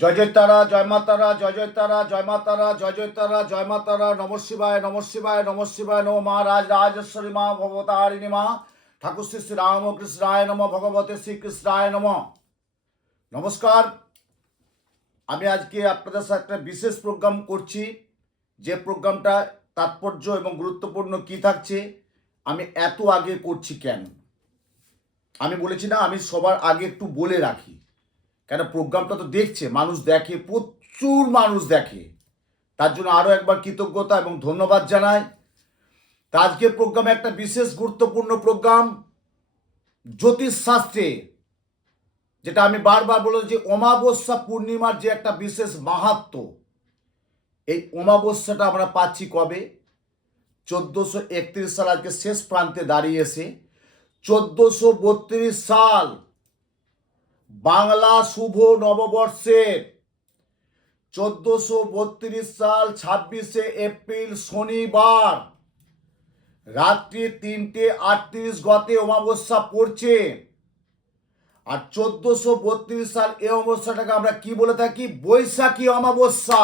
জয় জয় তারা, জয় মা তারা, জয় জয় তারা, জয় মা তারা, জয় জয় তারা, জয় মা তারা, নম শিবায়, নম শিবায়, নম শিবায়, নম মা রাজেশ্বরী মা, ভগবতারিণী মা, ঠাকুর শ্রী শ্রী রামকৃষ্ণায় নম, ভগবতে শ্রীকৃষ্ণায় নম। নমস্কার। আমি আজকে আপনাদের সাথে একটা বিশেষ প্রোগ্রাম করছি, যে প্রোগ্রামটা তাৎপর্য এবং গুরুত্বপূর্ণ কি থাকছে, আমি এত আগে করছি কেন, আমি বলেছি না, আমি সবার আগে একটু বলে রাখি, কেন প্রোগ্রামটা তো দেখছে মানুষ, দেখে, প্রচুর মানুষ দেখে, তার জন্য আরও একবার কৃতজ্ঞতা এবং ধন্যবাদ জানাই। তা আজকের প্রোগ্রামে একটা বিশেষ গুরুত্বপূর্ণ প্রোগ্রাম, জ্যোতিষশাস্ত্রে, যেটা আমি বারবার বলে যে অমাবস্যা পূর্ণিমার যে একটা বিশেষ মাহাত্ম্য, এই অমাবস্যাটা আমরা পাচ্ছি কবে? 1431 সাল, আজকে শেষ প্রান্তে দাঁড়িয়ে এসে 1432 সাল বাংলা শুভ নববর্ষের 1432 সাল 26শে এপ্রিল শনিবার রাত্রি 3:38 গতে অমাবস্যা পড়ছে। আর 1432 সাল এই অমাবস্যাটাকে আমরা কি বলে থাকি? বৈশাখী অমাবস্যা।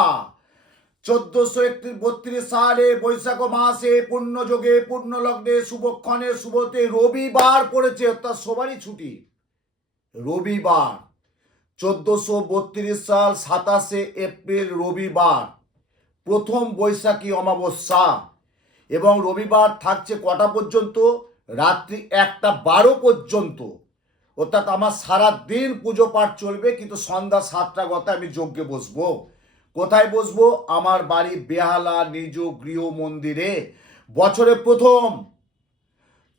1432 সালে বৈশাখ মাসে পূর্ণযোগে পূর্ণলগ্নে শুভক্ষণে শুভতে রবিবার পড়েছে, অর্থাৎ সবারই ছুটি রবিবার। 1432 সাল 27শে এপ্রিল রবিবার প্রথম বৈশাখী অমাবস্যা, এবং রবিবার থাকছে কটা পর্যন্ত? রাত্রি 1:12 পর্যন্ত। অর্থাৎ আমার সারা দিন পুজো পাঠ চলবে, কিন্তু সন্ধ্যা 7টা গতে আমি যজ্ঞে বসবো। কোথায় বসবো? আমার বাড়ি বেহালা নিজ গৃহ মন্দিরে। বছরে প্রথম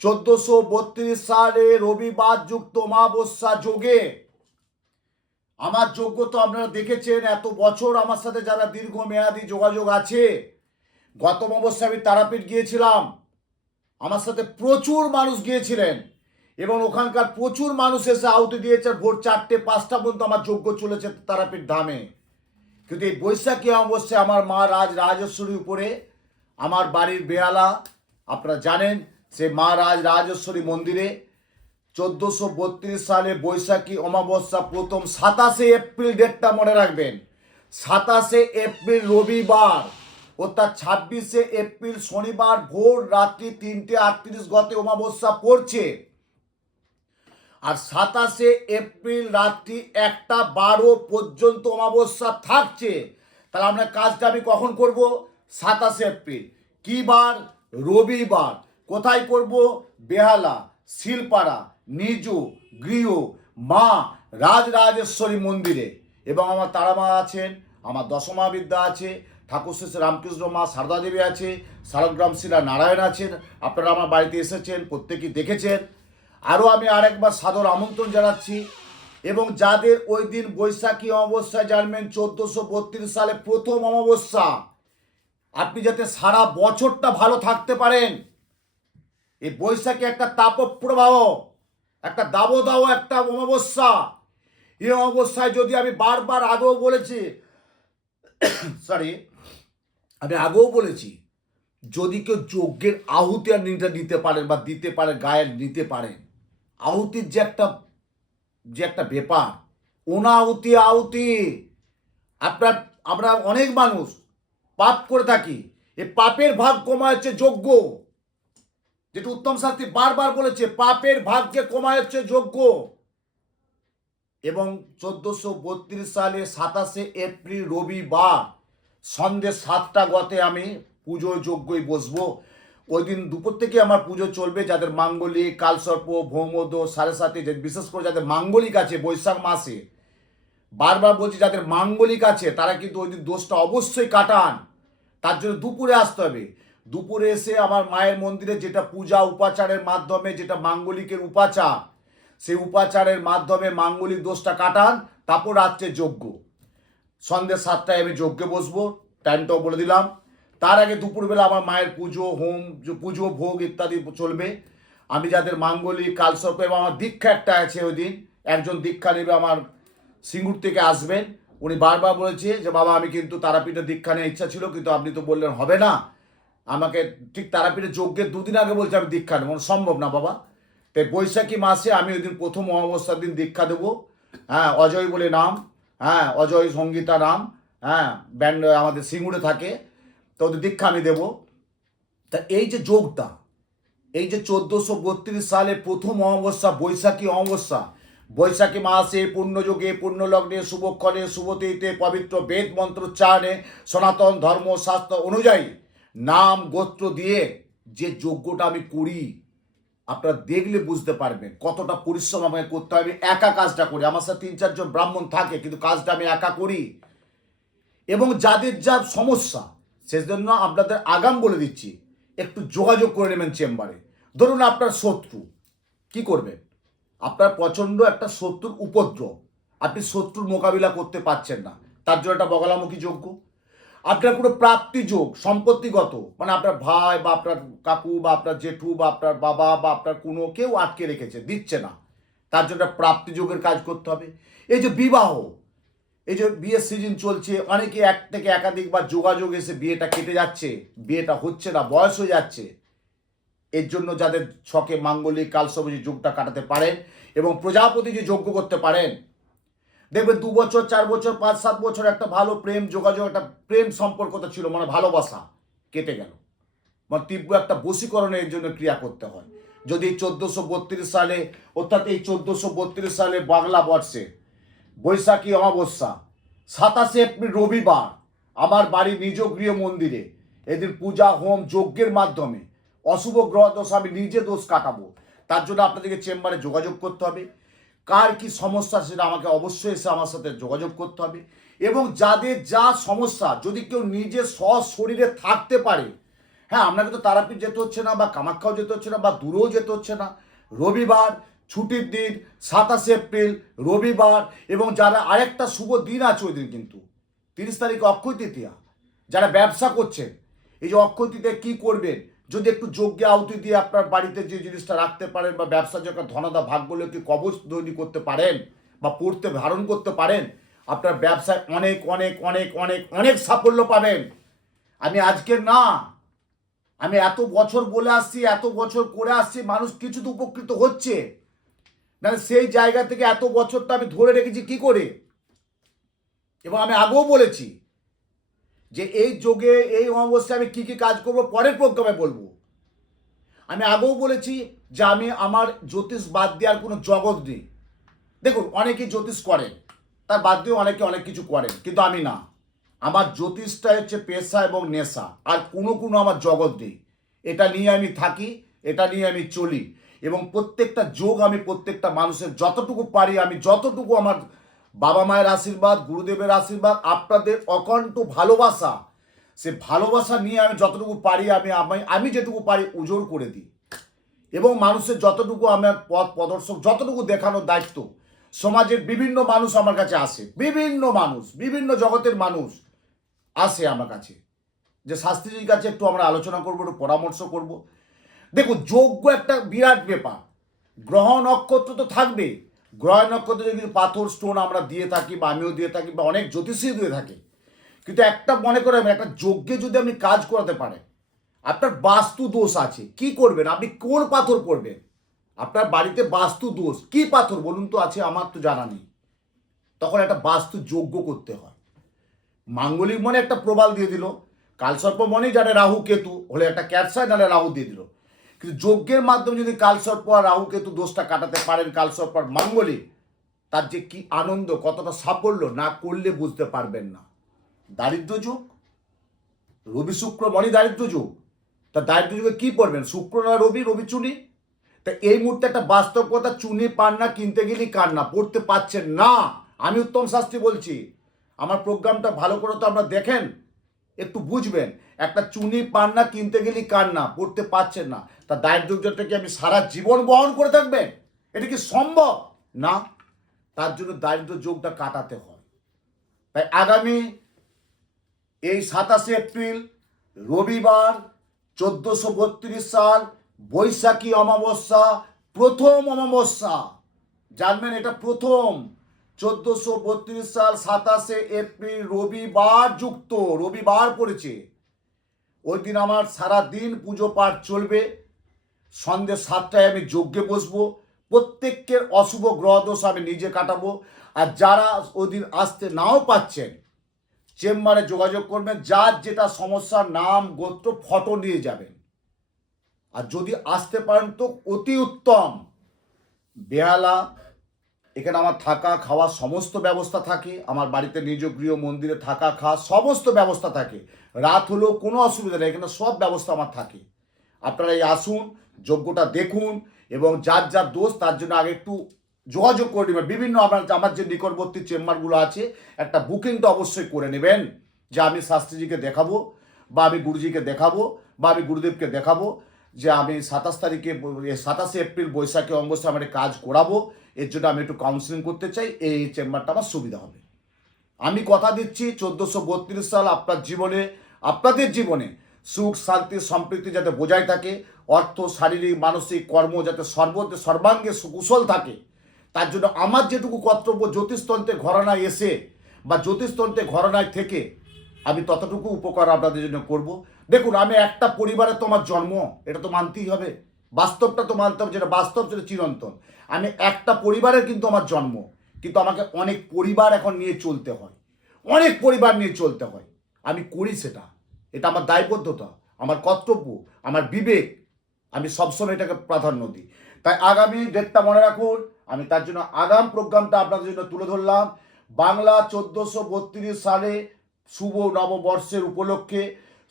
1432 সালে রবিবার যুক্ত অমাবস্যা যোগে আমার যজ্ঞ তো আপনারা দেখেছেন, এত বছর আমার সাথে যারা দীর্ঘমেয়াদী যোগাযোগ আছে। গত অমাবস্যায় আমি তারাপীঠ গিয়েছিলাম, আমার সাথে প্রচুর মানুষ গিয়েছিলেন, এবং ওখানকার প্রচুর মানুষ এসে আহুতি দিয়েছে। ভোর 4টে-5টা পর্যন্ত আমার যজ্ঞ চলেছে তারাপীঠ ধামে। কিন্তু এই বৈশাখী অমাবস্যায় আমার মা রাজেশ্বরীর উপরে, আমার বাড়ির বেহালা, আপনারা জানেন, সে মা রাজেশ্বরী মন্দিরে 1432 সালে বৈশাখী অমাবস্যা প্রথম 27শে এপ্রিল, ডেটটা মনে রাখবেন, 27শে এপ্রিল রবিবার, অর্থাৎ 26শে এপ্রিল শনিবার ভোর রাত্রি 3:38 গতে অমাবস্যা পড়ছে। আর 27শে এপ্রিল রাত্রি 1:12 পর্যন্ত অমাবস্যা থাকছে। তাহলে আমরা কাজটা আমি কখন করব? 27শে এপ্রিল। কি বার? রবিবার। কোথায় করব? বেহালা শিলপাড়া নিজ গৃহ মা রাজরাজেশ্বরী মন্দিরে। এবং আমার তারামা আছেন, আমার দশমা বিদ্যা আছে, ঠাকুর শ্রী রামকৃষ্ণ মা সারদা দেবী আছে, শালগ্রাম শিলা নারায়ণ আছেন। আপনারা আমার বাড়িতে এসেছেন, প্রত্যেকেই দেখেছেন। আরও আমি আরেকবার সাদর আমন্ত্রণ জানাচ্ছি। এবং যাদের ওই দিন বৈশাখী অমাবস্যায় জানবেন 1432 সালে প্রথম অমাবস্যা, আপনি যাতে সারা বছরটা ভালো থাকতে পারেন, এই বৈশাখী একটা তাপপ্রবাহ, একটা দাবদাহ একটা অমাবস্যা। এই অমাবস্যায় যদি আমি বারবার আগেও বলেছি, আমি আগেও বলেছি, যদি কেউ যজ্ঞের আহুতি আর নিতে পারেন বা দিতে পারেন, গায়ের নিতে পারেন, আহুতির যে একটা ব্যাপার, অনাহুতি আহুতি, আমরা অনেক মানুষ পাপ করে থাকি, এই পাপের ভাগ কমায় হচ্ছে যজ্ঞ। যেটা উত্তম শাস্ত্রী বারবার বলেছে, পাপের ভাগকে কমায় হচ্ছে যজ্ঞ। এবং 1432 সালে 27শে এপ্রিল রবিবার সন্ধ্যে 7টা গতে আমি পুজোয় যজ্ঞই বসবো। ওই দিন দুপুর থেকে আমার পুজো চলবে। যাদের মাঙ্গলিক, কালসর্প, ভৌমদ, 7:30, বিশেষ করে যাদের মাঙ্গলিক আছে বৈশাখ মাসে, বারবার বলছি, যাদের মাঙ্গলিক আছে তারা কিন্তু ওই দিন দোষটা অবশ্যই কাটান। তার জন্য দুপুরে আসতে হবে। দুপুরে এসে আমার মায়ের মন্দিরে যেটা পূজা উপাচারের মাধ্যমে, যেটা মাঙ্গলিকের উপাচার, সেই উপাচারের মাধ্যমে মাঙ্গলিক দোষটা কাটান। তারপর রাত্রে যজ্ঞ, সন্ধ্যে 7টায় আমি যজ্ঞে বসবো, টাইমটাও বলে দিলাম। তার আগে দুপুরবেলা আমার মায়ের পুজো, হোম, পুজো, ভোগ ইত্যাদি চলবে। আমি যাদের মাঙ্গলিক, কালসর্প, এবং আমার দীক্ষা একটা আছে, ওই দিন একজন দীক্ষা নেবে, আমার সিঙ্গুর থেকে আসবেন। উনি বারবার বলেছে যে বাবা, আমি কিন্তু তারাপীঠে দীক্ষা নেওয়ার ইচ্ছা ছিল, কিন্তু আপনি তো বললেন হবে না, আমাকে ঠিক তারাপীঠে যজ্ঞের 2 দিন আগে বলছে আমি দীক্ষা নেব, সম্ভব না বাবা। তাই বৈশাখী মাসে আমি ওই দিন প্রথম অমাবস্যার দিন দীক্ষা দেবো। হ্যাঁ, অজয় বলে নাম, হ্যাঁ, অজয় সঙ্গীতা নাম, হ্যাঁ, ব্যান্ড আমাদের সিঙ্গুরে থাকে, তো ওদের দীক্ষা আমি দেবো। তা এই যে যোগটা, এই যে 1432 সালে প্রথম অমাবস্যা, বৈশাখী অমাবস্যা, বৈশাখী মাসে পুণ্যযোগে পুণ্যলগ্নে শুভক্ষণে শুভতিথিতে পবিত্র বেদ মন্ত্রোচ্চারণে সনাতন ধর্মশাস্ত্র অনুযায়ী নাম গোত্র দিয়ে যে যজ্ঞটা আমি করি, আপনারা দেখলে বুঝতে পারবেন কতটা পরিশ্রম আমাকে করতে হবে। একা কাজটা করি, আমার সাথে 3-4 জন ব্রাহ্মণ থাকে, কিন্তু কাজটা আমি একা করি। এবং যাদের যা সমস্যা, সেজন্য আপনাদের আগাম বলে দিচ্ছি, একটু যোগাযোগ করে নেবেন চেম্বারে। ধরুন আপনার শত্রু, কি করবেন? আপনার প্রচণ্ড একটা শত্রুর উপদ্রব, আপনি শত্রুর মোকাবিলা করতে পারছেন না, তার জন্য একটা বগলামুখী যজ্ঞ। আপনার কোনো প্রাপ্তি যোগ, সম্পত্তিগত, মানে আপনার ভাই বা আপনার কাকু বা আপনার জেঠু বা আপনার বাবা বা আপনার কোনো কেউ আটকে রেখেছে, দিচ্ছে না, তার জন্য প্রাপ্তি যোগের কাজ করতে হবে। এই যে বিবাহ, এই যে বিয়ের সিজন চলছে, অনেকে এক থেকে একাধিকবার যোগাযোগ এসে বিয়েটা কেটে যাচ্ছে, বিয়েটা হচ্ছে না, বয়স হয়ে যাচ্ছে, এর জন্য যাদের ছকে মাঙ্গলিক কালসবজি যোগটা কাটাতে পারেন এবং প্রজাপতি যে যজ্ঞ করতে পারেন, দেখবেন 2 বছর 4 বছর 5-7 বছর একটা ভালো প্রেম যোগাযোগ, একটা প্রেম সম্পর্কটা ছিল, মানে ভালোবাসা কেটে গেল, মানে তীব্র একটা বশীকরণের জন্য ক্রিয়া করতে হয়। যদি 1432 সালে, অর্থাৎ এই 1432 সালে বাংলা বর্ষে বৈশাখী অমাবস্যা 27 এপ্রিল রবিবার আমার বাড়ির নিজ গৃহ মন্দিরে এদিন পূজা হোম যজ্ঞের মাধ্যমে অশুভ গ্রহ দোষ আমি নিজে দোষ কাটাবো। তার জন্য আপনাদেরকে চেম্বারে যোগাযোগ করতে হবে। কার কি সমস্যা সেটা আমাকে অবশ্যই এসে আমার সাথে যোগাযোগ করতে হবে। এবং যাদের যা সমস্যা, যদি কেউ নিজে শরীরে থাকতে পারে, হ্যাঁ, আপনাকে তো তারাপীঠ যেতে হচ্ছে না, বা কামাখ্যাও যেতে হচ্ছে না, বা দূরেও যেতে হচ্ছে না। রবিবার ছুটির দিন, 27 এপ্রিল রবিবার, এবং যারা আরেকটা শুভ দিন আছে ওই দিন, কিন্তু 30 তারিখে অক্ষয় তৃতীয়া। যারা ব্যবসা করছেন, এই যে অক্ষয় তৃতীয়া কী করবেন, যদি একটু যজ্ঞে আহুতি দিয়ে আপনার বাড়িতে যে জিনিসটা রাখতে পারেন, বা ব্যবসার যে একটা ধনদা ভাগ্যলক্ষ্মী কবচ তৈরি করতে পারেন, বা পড়তে ধারণ করতে পারেন, আপনার ব্যবসায় অনেক অনেক অনেক অনেক অনেক সাফল্য পাবেন। আমি আজকের না, আমি এত বছর বলে আসছি, এত বছর করে আসছি, মানুষ কিছু তো উপকৃত হচ্ছে, না সেই জায়গা থেকে এত বছরটা আমি ধরে রেখেছি কি করে। এবং আমি আগেও বলেছি যে এই যোগে এই অমাবস্যায় আমি কী কী কাজ করবো পরের প্রোগ্রামে বলবো। আমি আগেও বলেছি যে আমি আমার জ্যোতিষ বাদ দেওয়ার কোনো জগৎ নেই। দেখুন, অনেকেই জ্যোতিষ করেন, তার বাদ দিয়েও অনেকে অনেক কিছু করেন, কিন্তু আমি না। আমার জ্যোতিষটা হচ্ছে পেশা এবং নেশা, আর কোনো আমার জগৎ নেই। এটা নিয়ে আমি থাকি, এটা নিয়ে আমি চলি, এবং প্রত্যেকটা যোগ আমি প্রত্যেকটা মানুষের যতটুকু পারি, আমি যতটুকু আমার বাবা মায়ের আশীর্বাদ, গুরুদেবের আশীর্বাদ, আপনাদের অকণ্ঠ ভালোবাসা, সে ভালোবাসা নিয়ে আমি যতটুকু পারি, আমি যেটুকু পারি উজোর করে দিই। এবং মানুষের যতটুকু আমার পথ প্রদর্শক, যতটুকু দেখানোর দায়িত্ব, সমাজের বিভিন্ন মানুষ আমার কাছে আসে, বিভিন্ন মানুষ, বিভিন্ন জগতের মানুষ আসে আমার কাছে, যে শাস্ত্রীজির কাছে একটু আমরা আলোচনা করবো, একটু পরামর্শ করব। দেখুন, যোগ্য একটা বিরাট ব্যাপার। গ্রহ নক্ষত্র তো থাকবে, গ্রহ নক্ষত্র যদি পাথর স্টোন আমরা দিয়ে থাকি, বা আমিও দিয়ে থাকি, বা অনেক জ্যোতিষী দিয়ে থাকে, কিন্তু একটা মনে করে একটা যজ্ঞে যদি আপনি কাজ করাতে পারেন, আপনার বাস্তু দোষ আছে, কি করবেন? আপনি কোন পাথর করবেন? আপনার বাড়িতে বাস্তু দোষ, কি পাথর বলুন তো আছে, আমার তো জানা নেই। তখন একটা বাস্তু যজ্ঞ করতে হয়। মাঙ্গলিক মনে একটা প্রবাল দিয়ে দিল, কালসর্প মনে জানে রাহু কেতু হলে একটা ক্যাটসায়, নাহলে রাহু দিয়ে দিল। কিন্তু যজ্ঞের মাধ্যমে যদি কালসর্প আর রাহু কেতু দোষটা কাটাতে পারেন, কালসর্প আর মাঙ্গলিক, তার যে কি আনন্দ, কতটা সাফল্য, না করলে বুঝতে পারবেন না। দারিদ্র যোগ, রবি শুক্র মনে দারিদ্র যোগ, তা দারিদ্র যুগে কী পড়বেন? শুক্র না রবি, রবি চুনি। তা এই মুহূর্তে একটা বাস্তব কথা, চুনি পান না, কিনতে গেলে কান না, পড়তে পাচ্ছেন না। আমি উত্তম শাস্ত্রী বলছি, আমার প্রোগ্রামটা ভালো করে তো আপনারা দেখেন, একটু বুঝবেন। একটা চুনি পান না, কিনতে গেলে কান না, পড়তে পাচ্ছেন না, তা দারিদ্রটা কি আমি সারা জীবন বহন করে থাকবেন? এটা কি সম্ভব? না। তার জন্য দারিদ্র যোগটা কাটাতে হয়। তাই আগামী এই 27 এপ্রিল রবিবার 1432 সাল বৈশাখী অমাবস্যা, প্রথম অমাবস্যা, জানবেন এটা প্রথম। 1432 সাল 27 এপ্রিল রবিবার যুক্ত, রবিবার পড়েছে। ওই দিন আমার সারা দিন পুজো পাঠ চলবে। সন্ধ্যে 7টায় আমি যজ্ঞে বসবো। প্রত্যেকের অশুভ গ্রহ দোষ আমি নিজে কাটাবো। আর যারা ওই দিন আসতে নাও পাচ্ছেন, চেম্বারে যোগাযোগ করবেন, যার যেটা সমস্যার নাম গোত্র ফটো নিয়ে যাবেন। আর যদি আসতে পারেন তো অতি উত্তম। বেহালা, এখানে আমার থাকা খাওয়া সমস্ত ব্যবস্থা থাকে, আমার বাড়িতে নিজ গৃহ মন্দিরে থাকা খাওয়া সমস্ত ব্যবস্থা থাকে, রাত হলেও কোনো অসুবিধা নেই, এখানে সব ব্যবস্থা আমার থাকে। আপনারা এই আসুন, যোগ্যটা দেখুন, এবং যার যার দোষ তার জন্য আগে একটু যোগাযোগ করে নেবেন। বিভিন্ন আমার যে নিকটবর্তী চেম্বারগুলো আছে, একটা বুকিংটা অবশ্যই করে নেবেন, যে আমি শাস্ত্রীজিকে দেখাবো, বা আমি গুরুজিকে দেখাবো, বা আমি গুরুদেবকে দেখাবো, যে আমি 27 এপ্রিল বৈশাখী অমাবস্যা আমার কাজ করাবো, এর জন্য আমি একটু কাউন্সিলিং করতে চাই, এই চেম্বারটা আমার সুবিধা হবে। আমি কথা দিচ্ছি 1432 সাল আপনার জীবনে, আপনাদের জীবনে সুখ শান্তি সম্প্রীতি যাতে বজায় থাকে, অর্থ শারীরিক মানসিক কর্ম যাতে সর্বাঙ্গে সুকুশল থাকে, তার জন্য আমার যেটুকু কর্তব্য জ্যোতিষতন্ত্রে ঘরানায় এসে বা জ্যোতিষতন্ত্রে ঘরানায় থেকে আমি ততটুকু উপকার আপনাদের জন্য করব। দেখুন, আমি একটা পরিবারে তো আমার জন্ম, এটা তো মানতেই হবে, বাস্তবটা তো মানতে হবে, যেটা বাস্তব সেটা চিরন্তন। আমি একটা পরিবারের কিন্তু আমার জন্ম, কিন্তু আমাকে অনেক পরিবার এখন নিয়ে চলতে হয়, অনেক পরিবার নিয়ে চলতে হয়। আমি করি সেটা, এটা আমার দায়বদ্ধতা, আমার কর্তব্য, আমার বিবেক, আমি সবসময় এটাকে প্রাধান্য দিই। তাই আগামী ডেটটা মনে রাখুন, আমি তার জন্য আগাম প্রোগ্রামটা আপনাদের জন্য তুলে ধরলাম। বাংলা 1432 সালে শুভ নববর্ষের উপলক্ষে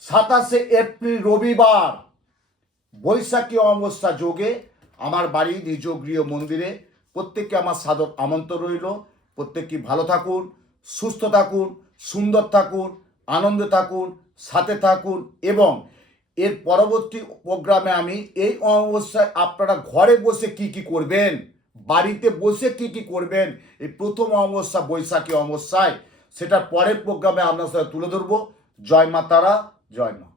27 এপ্রিল রবিবার বৈশাখী অমাবস্যা যোগে আমার বাড়ি নিজ গৃহ মন্দিরে প্রত্যেককে আমার সাদর আমন্ত্রণ রইল। প্রত্যেককে ভালো থাকুন, সুস্থ থাকুন, সুন্দর থাকুন, আনন্দে থাকুন, সাথে থাকুন। এবং এর পরবর্তী প্রোগ্রামে আমি এই অমাবস্যায় আপনারা ঘরে বসে কি কি করবেন, বাড়িতে বসে কি কি করবেন এই প্রথম অমাবস্যা বৈশাখী অমাবস্যায়, সেটার পরের প্রোগ্রামে আপনার সাথে তুলে ধরবো। জয় মা তারা, জয় মা।